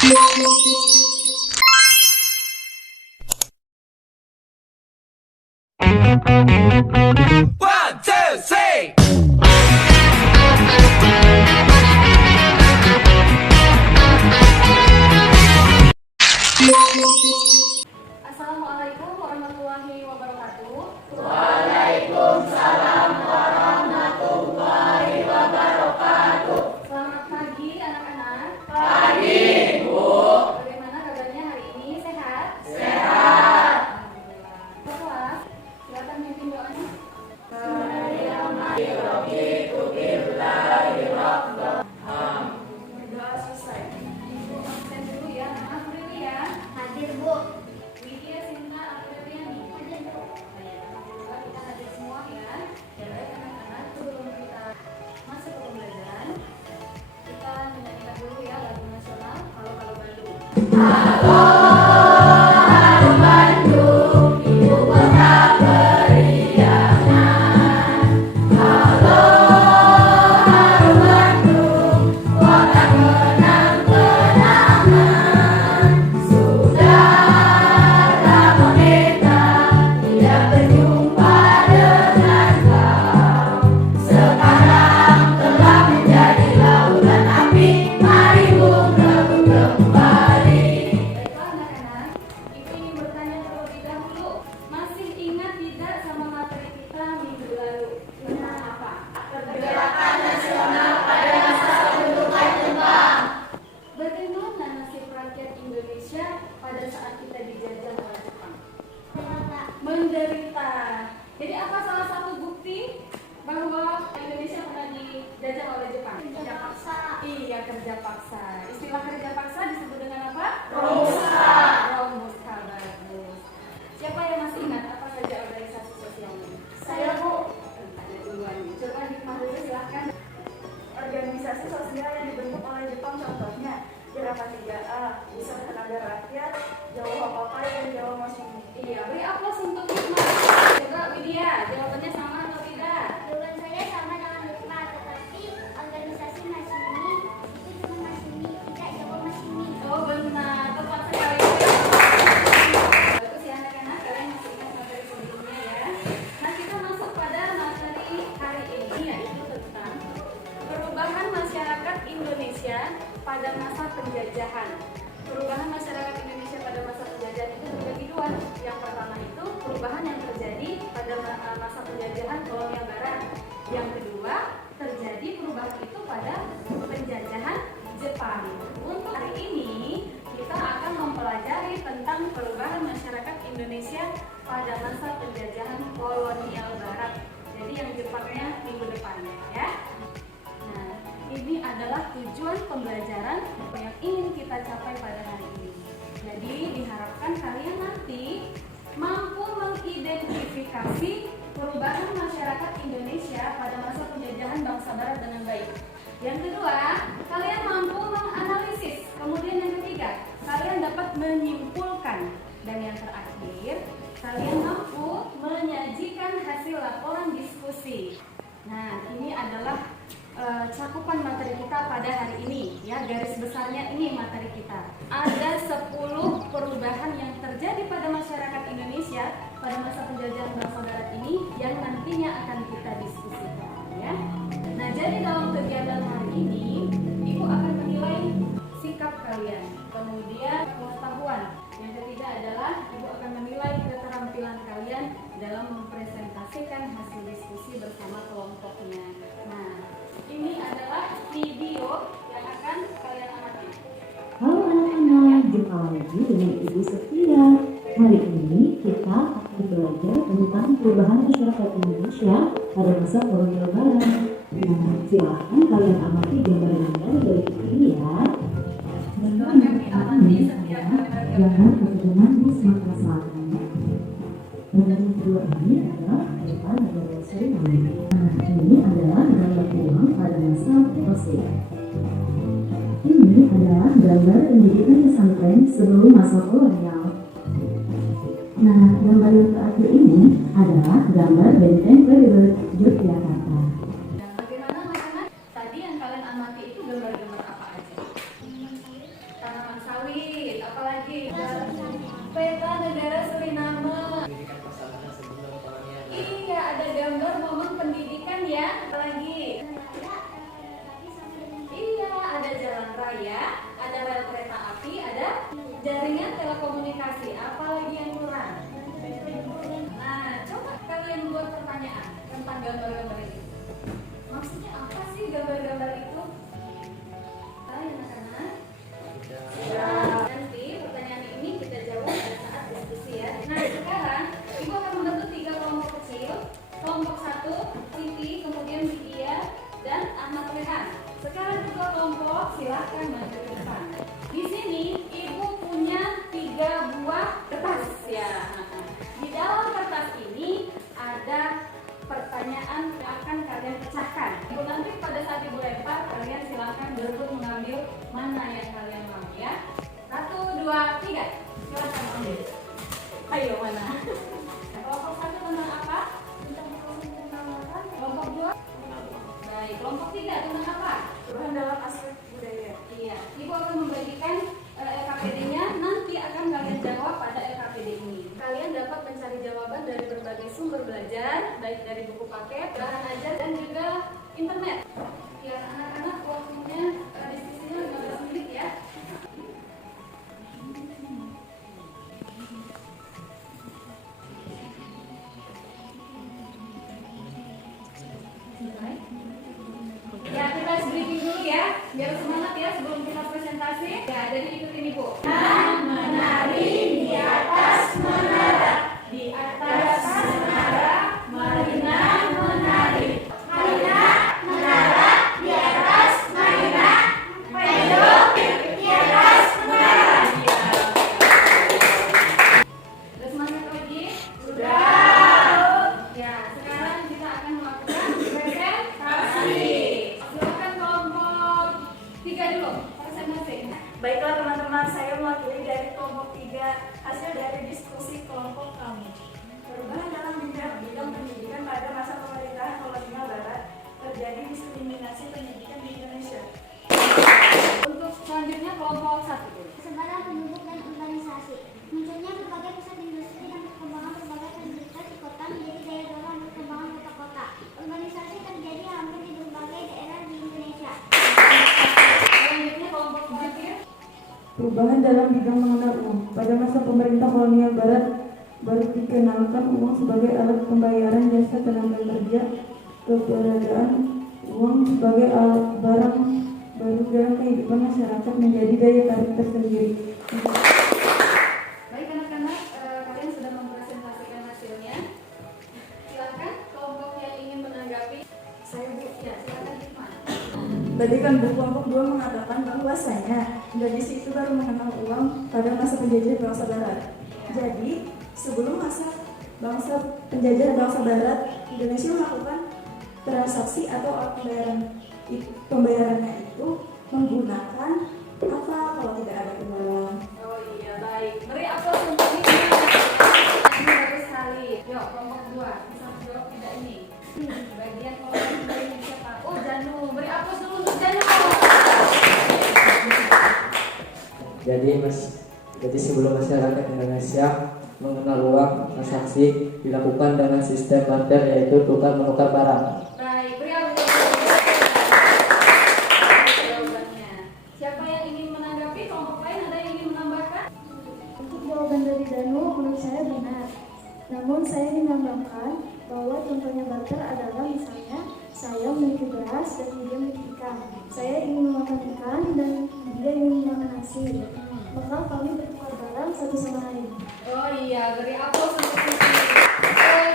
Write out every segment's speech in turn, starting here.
One, two, three. Assalamualaikum warahmatullahi wabarakatuh. Waalaikumsalam warahmatullahi wabarakatuh. Selamat pagi anak-anak. Pagi, Bu. Bagaimana kabarnya hari ini? Sehat? Sehat. Alhamdulillah. Kelas, silakan mimpin doanya. Berdoa selesai. Ibu absen dulu ya. Maaf dulu ya. Hadir, Bu. Widya, Sinta, Apriliani. Hadir, Bu. Alhamdulillah kita hadir semua ya. Ya baik anak-anak, sebelum kita masuk ke pembelajaran, kita menyanyikan dulu ya lagu nasional Halo Bandung. Baiklah anak-anak, Ibu ingin bertanya terlebih dahulu, masih ingat tidak sama materi kita minggu lalu tentang apa? Gerakan nasional pada masa pembentukan Jepang. Bagaimana nasib rakyat Indonesia pada saat kita dijajah oleh Jepang? Menderita. Jadi apa salah satu bukti bahwa Indonesia pernah dijajah oleh Jepang? Kerja paksa. Iya, kerja paksa. Istilah kerja paksa disebut dengan apa? Romusa. Romusa, bagus. Siapa yang masih ingat apa saja organisasi sosial ini? Saya, Bu. Ada duluan. Coba Hikmah dulu silahkan. Organisasi sosial yang dibentuk oleh Jepang contohnya Gerakan 3A, Pusat Tenaga Rakyat, Jawa Papai, dan Jawa Masyumi. Iya, beri aplaus untuk Hikmah. Coba Widya, jawabannya sama atau tidak? Jawaban saya sama dengan Hikmah, tetapi organisasi Masyumi itu cuma Masyumi, tidak Jawa Masyumi. Oh benar, tepat sekali. Bagus ya anak-anak, kalian masih ingat materi sebelumnya ya. Nah kita masuk pada materi hari ini, yaitu tentang perubahan masyarakat Indonesia pada masa penjajahan. Perubahan masyarakat Indonesia pada masa penjajahan itu terbagi dua. Yang pertama itu perubahan yang terjadi pada masa penjajahan kolonial barat. Yang kedua terjadi perubahan itu pada penjajahan Jepang. Untuk hari ini kita akan mempelajari tentang perubahan masyarakat Indonesia pada masa penjajahan kolonial barat. Jadi yang Jepangnya minggu depan ya. Nah, ini adalah tujuan pembelajaran yang ingin kita capai pada hari ini. Jadi diharapkan kalian nanti mampu mengidentifikasi perubahan masyarakat Indonesia pada masa penjajahan bangsa barat dengan baik. Yang kedua, kalian mampu menganalisis. Kemudian yang ketiga, kalian dapat menyimpulkan. Dan yang terakhir, kalian mampu menyajikan hasil laporan diskusi. Nah, ini adalah cakupan materi kita pada hari ini ya, garis besarnya ini materi kita. Ada 10 perubahan yang terjadi pada masyarakat Indonesia pada masa penjajahan bangsa barat ini yang nantinya akan kita diskusikan ya. Nah, jadi dalam kegiatan hari ini Ibu akan menilai sikap kalian, kemudian pengetahuan. Yang ketiga adalah Ibu akan menilai keterampilan kalian dalam mempresentasikan hasil diskusi bersama kelompoknya. Nah, ini adalah video yang akan kalian amati. Halo anak-anak, jumpa lagi dengan Ibu Setia. Hari ini kita akan belajar tentang perubahan masyarakat Indonesia pada masa kolonial barat. Nah, silakan kalian amati gambar-gambar dari ini ya. Setelah kami amati setiap Gambar keturunan di Sumatera Selatan. Dan yang kedua ini adalah gambar negara Suriname. Nah, ini adalah gambar uang pada masa Mesir. Ini adalah gambar pendidikan pesantren sebelum masa kolonial. Nah, gambar yang terakhir ini adalah gambar benteng Peribet Yogyakarta. Dan bagaimana anak-anak? Tadi yang kalian amati itu gambar-gambar apa aja? Tanaman sawit sawit, apalagi peta negara Suriname. Iya, ada gambar momen pendidikan ya, apalagi iya, ada jalan raya, ada rel kereta api, ada jaringan telekomunikasi, apalagi yang kurang. Nah, coba kalian buat pertanyaan tentang gambar-gambar ini. Maksudnya apa sih gambar-gambar itu? Anak-anak? Nanti pertanyaan ini kita jawab pada saat diskusi ya. Nah, sekarang Ibu akan membentuk 3 kelompok kecil. Kelompok 1, Siti, kemudian Widya, dan Ahmad Rehan. Sekarang kedua kelompok silakan maju ke depan. Di sini Ibu punya 3 buah kertas ya. Di dalam kertas ini ada pertanyaan yang akan kalian pecahkan. Ibu nanti pada saat Ibu lempar, kalian silakan berebut mengambil mana yang kalian mau ya. 1, 2, 3. Silakan ambil. Ayo mana? Kelompok 1 tentang apa? Kelompok 2? Baik. Kelompok 3 tentang apa? Perubahan dalam aspek budaya. Iya. Ibu akan membagikan LKPD-nya. Nanti akan kalian jawab pada LKPD ini. Kalian dapat mencari jawaban dari berbagai sumber belajar, baik dari buku paket, bahan ajar, dan juga internet. Ya, anak-anak waktunya diskusinya 15 menit ya. Ya, kita briefing dulu ya, biar semangat ya sebelum kita presentasi. Ya, jadi ikutin Ibu. Menari di atas menara. Di atas menara, Marina menari. Marina menara di atas Marina. Pedok di atas menara. Udah semangat lagi? Sudah. Ya, sekarang kita akan melakukan presentasi. Silakan kelompok 3 dulu, presentasi. Baiklah teman-teman, saya mewakili dari kelompok 3 hasil dari diskusi kelompok kami. Perubahan dalam bidang pendidikan pada masa pemerintahan kolonial Barat terjadi diskriminasi pendidikan di Indonesia. Untuk selanjutnya kelompok 1. Persebaran penduduk dan urbanisasi. Munculnya berbagai pusat industri dan perkembangan berbagai fasilitas di kota menjadi daya dorong perkembangan kota-kota. Urbanisasi terjadi hampir di berbagai daerah di Indonesia. Selanjutnya kelompok 4 ya. Perubahan dalam bidang mengenal uang. Pada masa pemerintah kolonial Barat baru dikenalkan uang sebagai alat pembayaran jasa tenaga kerja. Keberadaan uang sebagai alat barang baru dalam kehidupan masyarakat menjadi daya tarik tersendiri. Baik anak-anak, kalian sudah mempresentasikan hasilnya. Silakan kelompok yang ingin menanggapi. Saya Bu, ya silakan Hikmah. Tadi kan Bu, kelompok 2 mengatakan bahwasanya Indonesia itu baru mengenal uang pada masa penjajah bangsa Barat. Jadi sebelum masa penjajah bangsa Barat, Indonesia melakukan transaksi atau alat pembayaran. Pembayarannya itu menggunakan apa kalau tidak ada uang? Oh iya, baik. Beri aplaus untuk Hikmah. Ini bagus sekali. Yuk, kelompok 2 bisa menjawab tidak ini. Bagian kelompok 2 ini siapa? Oh, Janu. Beri aplaus dulu untuk Janu. Jadi sebelum masyarakat Indonesia mengenal uang, transaksi dilakukan dengan sistem barter, yaitu tukar menukar barang. Baik, beri aplaus. Jawabannya. Siapa yang ingin menanggapi? Kelompok lain ada yang ingin menambahkan? Untuk jawaban dari Danu, menurut saya benar. Namun saya ingin menambahkan bahwa contohnya barter adalah misalnya saya memiliki beras dan dia memiliki ikan. Saya ingin memakan ikan dan dia ingin memakan nasi. Maka kami bertukar barang satu sama lain. Oh iya, beri aplaus untuk Siti.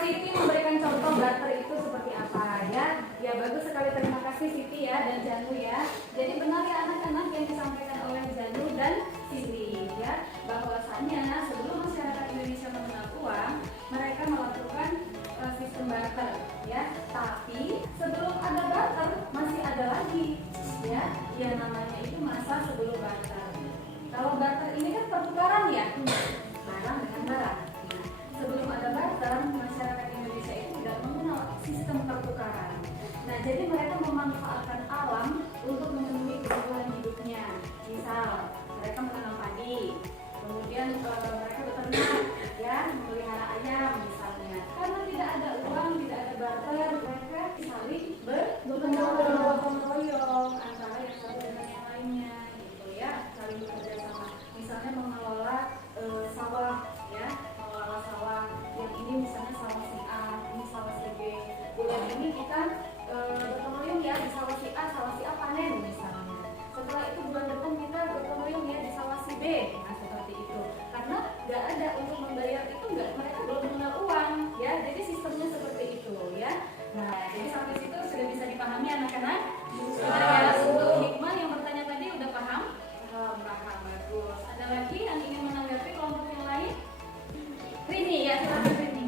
Siti memberikan contoh barter itu seperti apa ya? Ya bagus sekali, terima kasih Siti ya dan Janu ya. Jadi benar ya anak-anak yang disampaikan oleh Janu dan Siti ya, bahwasanya sebelum masyarakat Indonesia mengenal uang, mereka melakukan sistem barter ya. Tapi sebelum ada barter masih ada lagi ya, yang namanya itu masa sebelum barter. Kalau barter ini kan pertukaran ya, barang dengan barang. Nah, lagi yang ingin menanggapi kelompok yang lain? Rini, ya silakan Rini.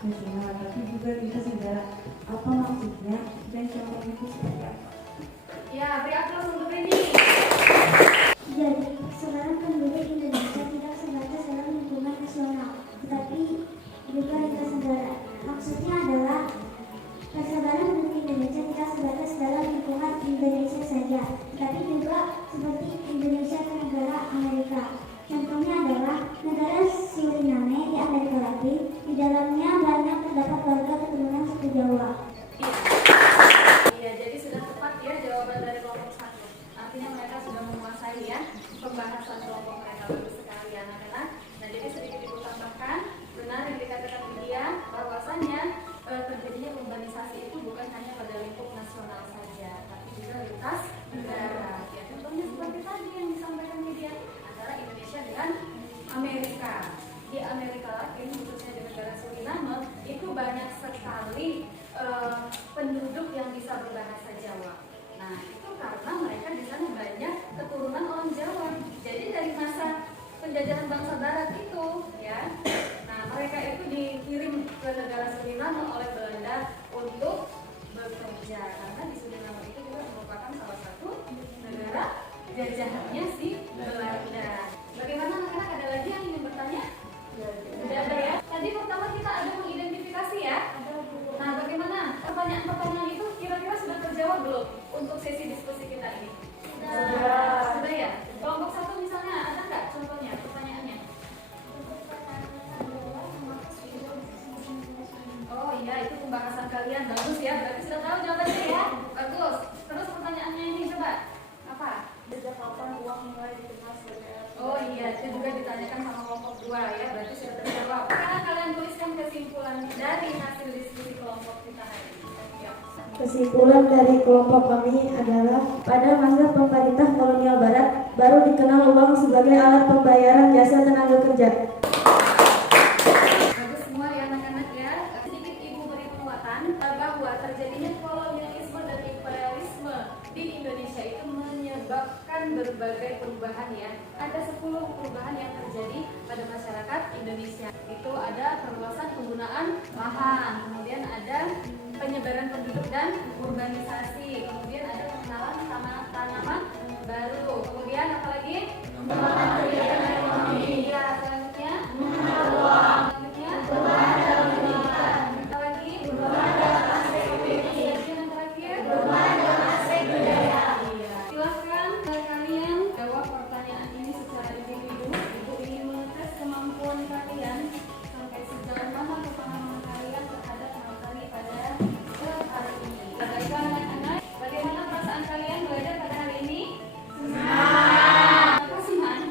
Nasional, tapi juga lintas negara. Apa maksudnya dan contohnya itu seperti apa? Ya, beri aplaus untuk Rini. Jadi, sekarang penduduk Indonesia tidak sebatas dalam lingkungan nasional, tetapi juga lintas negara. Maksudnya adalah persebaran penduduk Indonesia tidak sebatas dalam lingkungan Indonesia saja, tetapi juga seperti Indonesia ke negara Amerika. Contohnya adalah negara Suriname di Amerika Latin. Di dalamnya banyak terdapat warga keturunan suku Jawa. Iya, jadi sudah tepat ya jawaban dari kelompok 1. Artinya mereka sudah menguasai ya pembahasan kelompok mereka. Bagus sekali anak-anak. Nah, jadi sedikit ibu tambahkan, benar yang dikatakan Widya bahwasanya terjadinya urbanisasi itu bukan hanya pada lingkup nasional saja, tapi juga lintas negara. Ya, contohnya seperti tadi yang disampaikan Widya antara Indonesia dengan Amerika. Di Amerika Latin, khususnya di negara Suriname, itu banyak sekali penduduk yang bisa berbahasa Jawa. Nah, itu karena mereka di sana banyak keturunan orang Jawa. Jadi dari masa penjajahan bangsa Barat itu, ya, nah mereka itu dikirim ke negara Suriname oleh Belanda untuk bekerja karena di Suriname itu juga merupakan salah satu negara jajahannya si Belanda. Bagaimana anak-anak, ada lagi yang ingin bertanya? Tidak ada ya. Tadi pertama kita ada mengidentifikasi ya. Nah, bagaimana pertanyaan-pertanyaan itu kira-kira sudah terjawab belum untuk sesi diskusi kita ini? Sudah ya. Kelompok 1 misalnya ada nggak contohnya pertanyaannya? Oh iya, itu pembahasan kalian bagus ya. Berarti sudah tahu jawabannya ya. Bagus. Terus pertanyaannya ini coba apa? Sejak kapan uang mulai dikenal sebagai Oh iya, itu juga ditanyakan sama kelompok 2 ya, berarti sudah terjawab. Sekarang kalian tuliskan kesimpulan dari hasil diskusi kelompok kita hari ini. Yuk. Kesimpulan dari kelompok kami adalah pada masa pemerintah kolonial barat baru dikenal uang sebagai alat pembayaran jasa tenaga kerja. Bagus semua ya anak-anak ya. Sedikit ibu beri penguatan bahwa terjadinya kolonialisme dan imperialisme di Indonesia itu menyebabkan berbagai perubahan ya. Ada 10 perubahan yang terjadi pada masyarakat Indonesia. Itu ada perluasan penggunaan lahan, kemudian ada penyebaran penduduk dan urbanisasi, kemudian ada pengenalan tanaman baru, kemudian apa lagi? Iya, selanjutnya selanjutnya apa lagi? Yang terakhir silahkan kalian jawab pertanyaan ini secara individu. Ibu ingin mengetes kemampuan kalian sampai sejauh mana pemahaman kalian terhadap materi pada hari ini. Baiklah anak-anak, bagaimana perasaan kalian belajar pada hari ini? Senang. Apa sih, Man?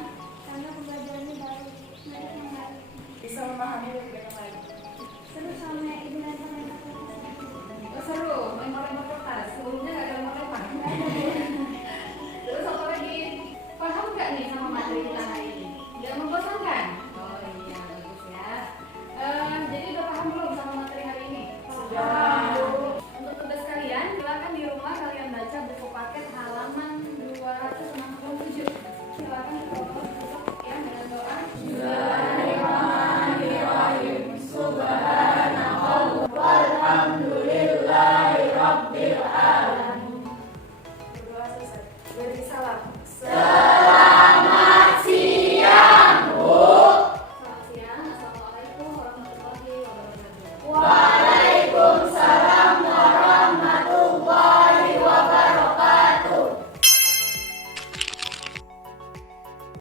Karena pembelajarannya baru, mereka yang baru. bisa memahami lebih banyak lagi. Seru sama ibu dan mereka. Oh, seru, lempar-lempar kertas. Sebelumnya nggak ada lempar-lempar. Terus apa lagi? Paham nggak nih sama materi kita hari ini? Nggak membosankan?